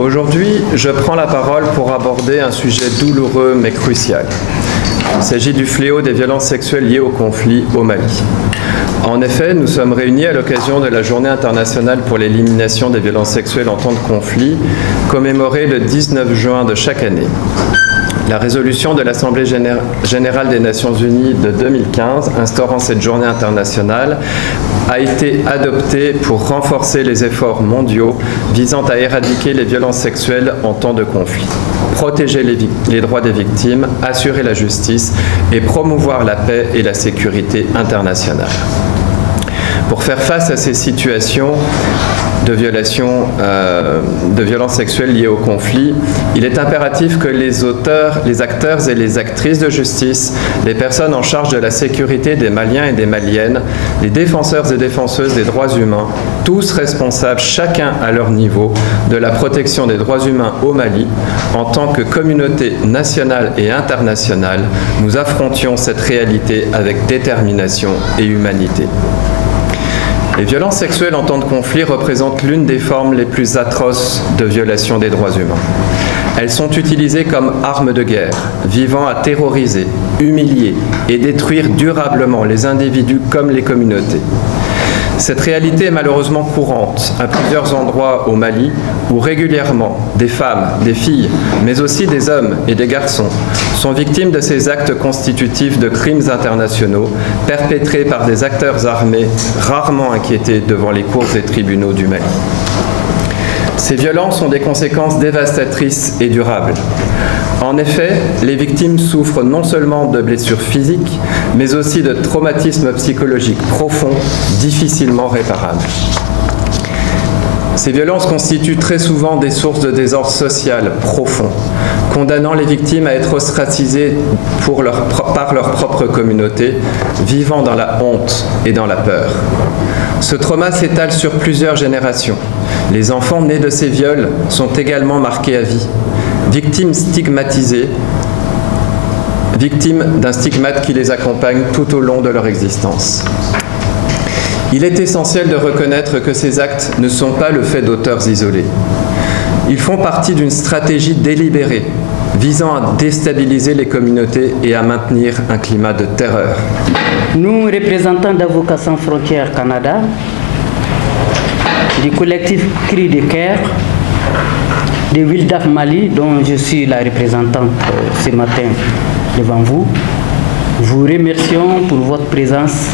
Aujourd'hui, je prends la parole pour aborder un sujet douloureux mais crucial. Il s'agit du fléau des violences sexuelles liées au conflit au Mali. En effet, nous sommes réunis à l'occasion de la Journée internationale pour l'élimination des violences sexuelles en temps de conflit, commémorée le 19 juin de chaque année. La résolution de l'Assemblée générale des Nations Unies de 2015, instaurant cette journée internationale, a été adoptée pour renforcer les efforts mondiaux visant à éradiquer les violences sexuelles en temps de conflit, protéger les droits des victimes, assurer la justice et promouvoir la paix et la sécurité internationale. Pour faire face à ces situations de violences sexuelles liées au conflit, il est impératif que les auteurs, les acteurs et les actrices de justice, les personnes en charge de la sécurité des Maliens et des Maliennes, les défenseurs et défenseuses des droits humains, tous responsables, chacun à leur niveau, de la protection des droits humains au Mali, en tant que communauté nationale et internationale, nous affrontions cette réalité avec détermination et humanité. Les violences sexuelles en temps de conflit représentent l'une des formes les plus atroces de violation des droits humains. Elles sont utilisées comme armes de guerre, visant à terroriser, humilier et détruire durablement les individus comme les communautés. Cette réalité est malheureusement courante à plusieurs endroits au Mali où régulièrement des femmes, des filles, mais aussi des hommes et des garçons sont victimes de ces actes constitutifs de crimes internationaux perpétrés par des acteurs armés rarement inquiétés devant les cours et tribunaux du Mali. Ces violences ont des conséquences dévastatrices et durables. En effet, les victimes souffrent non seulement de blessures physiques, mais aussi de traumatismes psychologiques profonds, difficilement réparables. Ces violences constituent très souvent des sources de désordre social profond, condamnant les victimes à être ostracisées par leur propre communauté, vivant dans la honte et dans la peur. Ce trauma s'étale sur plusieurs générations. Les enfants nés de ces viols sont également marqués à vie, victimes stigmatisées, victimes d'un stigmate qui les accompagne tout au long de leur existence. Il est essentiel de reconnaître que ces actes ne sont pas le fait d'auteurs isolés. Ils font partie d'une stratégie délibérée visant à déstabiliser les communautés et à maintenir un climat de terreur. Nous, représentants d'Avocats sans frontières Canada, du collectif Cris de Cœur, de Wildaf Mali, dont je suis la représentante ce matin devant vous, vous remercions pour votre présence,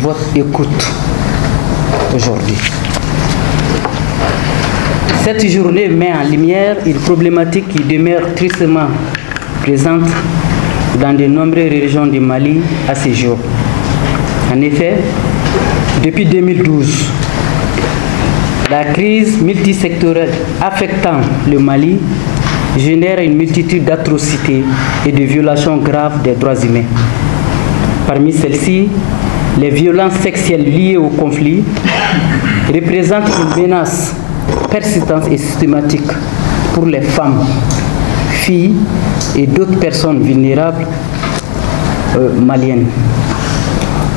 votre écoute aujourd'hui. Cette journée met en lumière une problématique qui demeure tristement présente dans de nombreuses régions du Mali à ce jour. En effet, depuis 2012, la crise multisectorielle affectant le Mali génère une multitude d'atrocités et de violations graves des droits humains. Parmi celles-ci, les violences sexuelles liées au conflit représentent une menace persistante et systématique pour les femmes, filles et d'autres personnes vulnérables maliennes.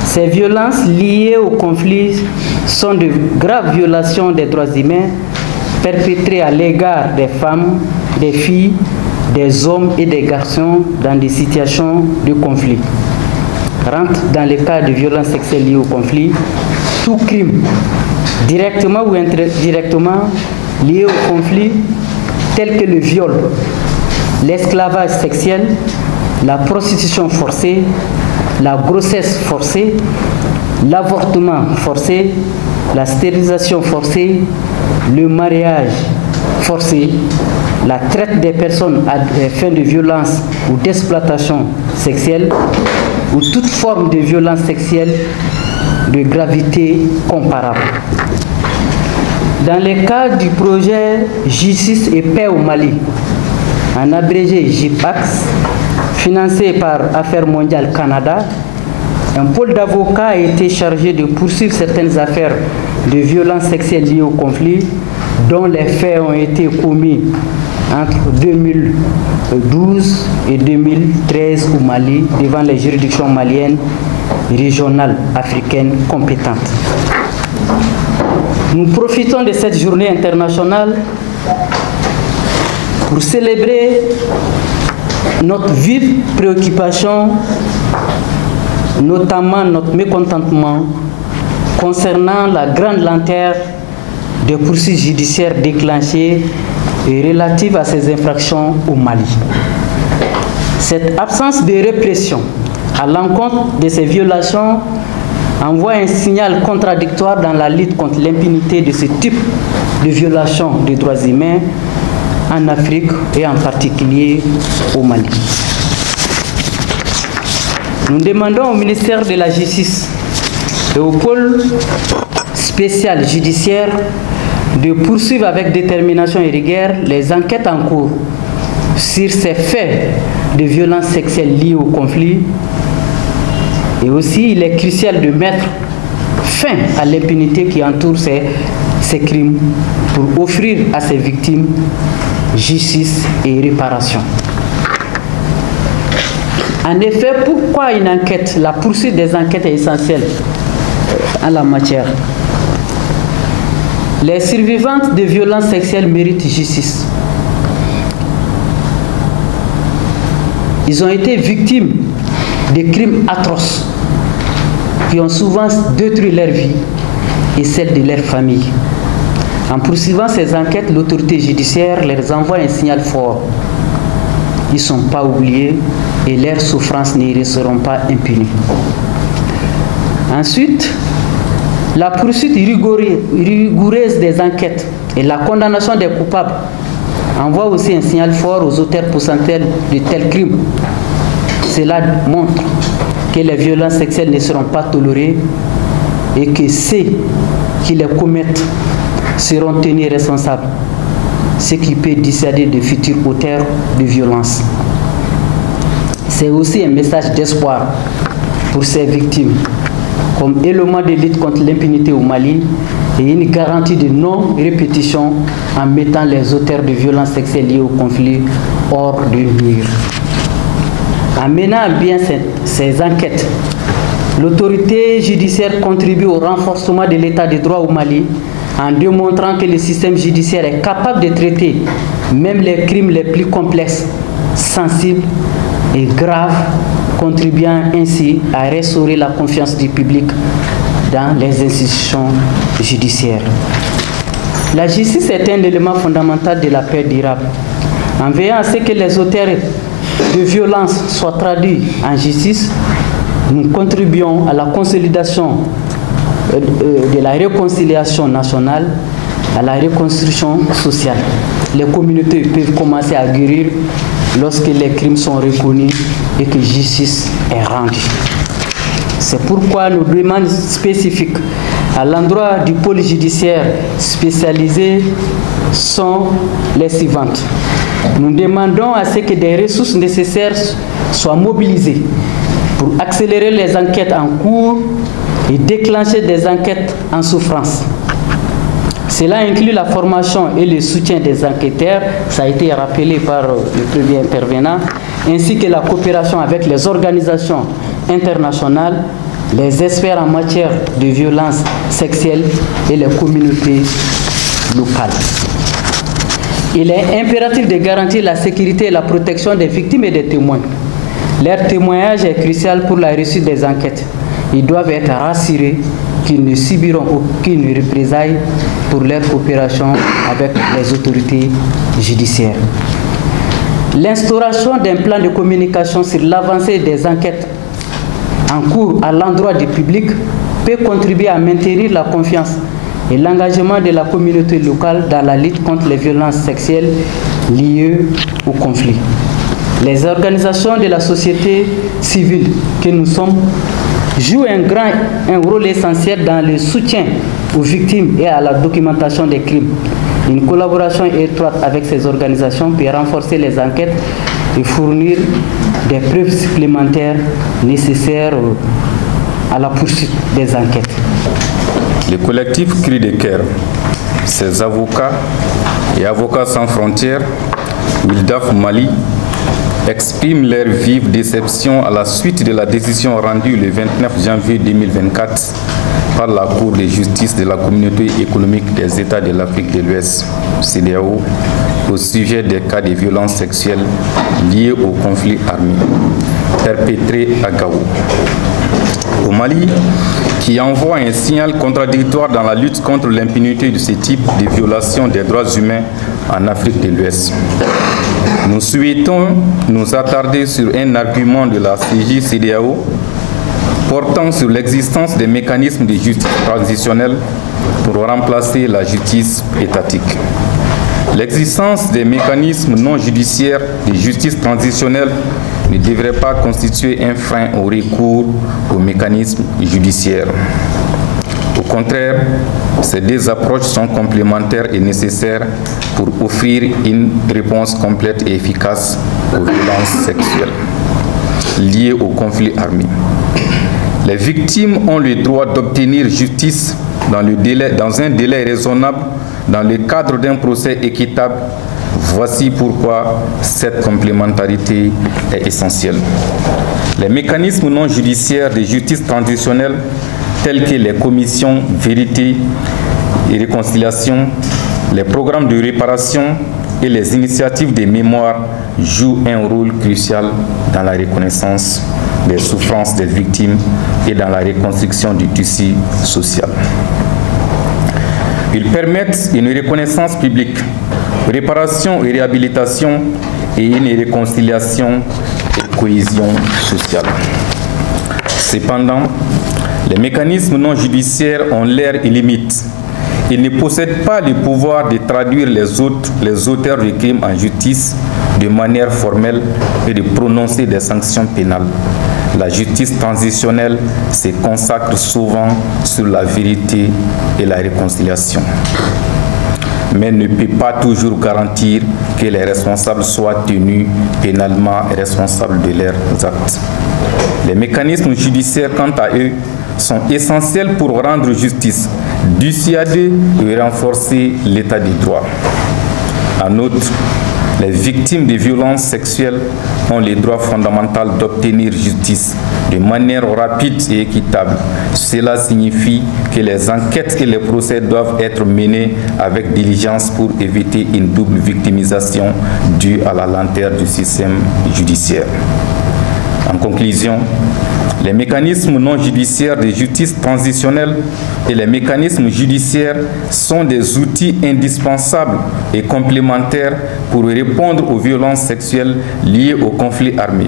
Ces violences liées au conflit sont de graves violations des droits humains perpétrées à l'égard des femmes, des filles, des hommes et des garçons dans des situations de conflit. Rentre dans le cas de violences sexuelles liées au conflit tout crime, directement ou indirectement lié au conflit, tel que le viol, l'esclavage sexuel, la prostitution forcée, la grossesse forcée, l'avortement forcé, la stérilisation forcée, le mariage forcé, la traite des personnes à des fins de violence ou d'exploitation sexuelle, ou toute forme de violence sexuelle de gravité comparable. Dans le cadre du projet Justice et Paix au Mali, en abrégé JPAX, financé par Affaires mondiales Canada, un pôle d'avocats a été chargé de poursuivre certaines affaires de violences sexuelles liées au conflit, dont les faits ont été commis entre 2012 et 2013 au Mali devant les juridictions maliennes régionales africaines compétentes. Nous profitons de cette journée internationale pour célébrer notre vive préoccupation, notamment notre mécontentement concernant la grande lenteur des poursuites judiciaires déclenchées et relatives à ces infractions au Mali. Cette absence de répression à l'encontre de ces violations envoie un signal contradictoire dans la lutte contre l'impunité de ce type de violations des droits humains en Afrique et en particulier au Mali. Nous demandons au ministère de la Justice et au pôle spécial judiciaire de poursuivre avec détermination et rigueur les enquêtes en cours sur ces faits de violences sexuelles liées au conflit. Et aussi, il est crucial de mettre fin à l'impunité qui entoure ces crimes pour offrir à ces victimes justice et réparation. En effet, pourquoi une enquête, la poursuite des enquêtes est essentielle en la matière? Les survivantes de violences sexuelles méritent justice. Ils ont été victimes de crimes atroces qui ont souvent détruit leur vie et celle de leur famille. En poursuivant ces enquêtes, l'autorité judiciaire leur envoie un signal fort. Ils ne sont pas oubliés et leurs souffrances ne resteront pas impunies. Ensuite, la poursuite rigoureuse des enquêtes et la condamnation des coupables envoie aussi un signal fort aux auteurs potentiels de tels crimes. Cela montre que les violences sexuelles ne seront pas tolérées et que ceux qui les commettent seront tenus responsables, ce qui peut dissuader de futurs auteurs de violences. C'est aussi un message d'espoir pour ces victimes, comme élément de lutte contre l'impunité au Mali et une garantie de non-répétition en mettant les auteurs de violences sexuelles liées au conflit hors de mur. En menant à bien ces enquêtes, l'autorité judiciaire contribue au renforcement de l'état de droit au Mali en démontrant que le système judiciaire est capable de traiter même les crimes les plus complexes, sensibles et graves, contribuant ainsi à restaurer la confiance du public dans les institutions judiciaires. La justice est un élément fondamental de la paix durable. En veillant à ce que les auteurs de violences soient traduits en justice, nous contribuons à la consolidation de la réconciliation nationale, à la reconstruction sociale. Les communautés peuvent commencer à guérir lorsque les crimes sont reconnus et que justice est rendue. C'est pourquoi nos demandes spécifiques à l'endroit du pôle judiciaire spécialisé sont les suivantes. Nous demandons à ce que des ressources nécessaires soient mobilisées pour accélérer les enquêtes en cours et déclencher des enquêtes en souffrance. Cela inclut la formation et le soutien des enquêteurs, ça a été rappelé par le premier intervenant, ainsi que la coopération avec les organisations internationales, les experts en matière de violences sexuelles et les communautés locales. Il est impératif de garantir la sécurité et la protection des victimes et des témoins. Leur témoignage est crucial pour la réussite des enquêtes. Ils doivent être rassurés qu'ils ne subiront aucune représailles pour leur coopération avec les autorités judiciaires. L'instauration d'un plan de communication sur l'avancée des enquêtes en cours à l'endroit du public peut contribuer à maintenir la confiance et l'engagement de la communauté locale dans la lutte contre les violences sexuelles liées au conflit. Les organisations de la société civile que nous sommes jouent un rôle essentiel dans le soutien aux victimes et à la documentation des crimes. Une collaboration étroite avec ces organisations peut renforcer les enquêtes et fournir des preuves supplémentaires nécessaires à la poursuite des enquêtes. Le collectif Cri de Cœur, ses avocats et Avocats sans frontières, Wildaf Mali, expriment leur vive déception à la suite de la décision rendue le 29 janvier 2024 par la Cour de justice de la Communauté économique des États de l'Afrique de l'Ouest, CEDEAO, au sujet des cas de violences sexuelles liés au conflit armé perpétré à Gao. Au Mali, qui envoie un signal contradictoire dans la lutte contre l'impunité de ce type de violation des droits humains en Afrique de l'Ouest. Nous souhaitons nous attarder sur un argument de la CJCEDEAO portant sur l'existence des mécanismes de justice transitionnelle pour remplacer la justice étatique. L'existence des mécanismes non judiciaires de justice transitionnelle ne devrait pas constituer un frein au recours aux mécanismes judiciaires. Au contraire, ces deux approches sont complémentaires et nécessaires pour offrir une réponse complète et efficace aux violences sexuelles liées au conflit armé. Les victimes ont le droit d'obtenir justice dans un délai raisonnable dans le cadre d'un procès équitable. Voici pourquoi cette complémentarité est essentielle. Les mécanismes non judiciaires de justice transitionnelle, tels que les commissions vérité et réconciliation, les programmes de réparation et les initiatives de mémoire, jouent un rôle crucial dans la reconnaissance des souffrances des victimes et dans la reconstruction du tissu social. Ils permettent une reconnaissance publique, réparation et réhabilitation et une réconciliation et cohésion sociale. Cependant, les mécanismes non judiciaires ont l'air illimités. Ils ne possèdent pas le pouvoir de traduire les auteurs de crimes en justice de manière formelle et de prononcer des sanctions pénales. La justice transitionnelle se consacre souvent sur la vérité et la réconciliation, mais ne peut pas toujours garantir que les responsables soient tenus pénalement responsables de leurs actes. Les mécanismes judiciaires, quant à eux, sont essentiels pour rendre justice, dissuader et renforcer l'état de droit. En outre, les victimes de violences sexuelles ont le droit fondamental d'obtenir justice de manière rapide et équitable. Cela signifie que les enquêtes et les procès doivent être menés avec diligence pour éviter une double victimisation due à la lenteur du système judiciaire. En conclusion, les mécanismes non judiciaires de justice transitionnelle et les mécanismes judiciaires sont des outils indispensables et complémentaires pour répondre aux violences sexuelles liées au conflit armé.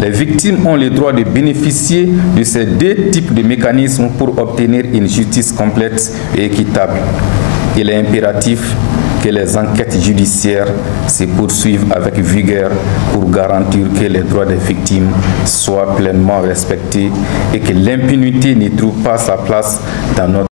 Les victimes ont le droit de bénéficier de ces deux types de mécanismes pour obtenir une justice complète et équitable. Il est impératif que les enquêtes judiciaires se poursuivent avec vigueur pour garantir que les droits des victimes soient pleinement respectés et que l'impunité ne trouve pas sa place dans notre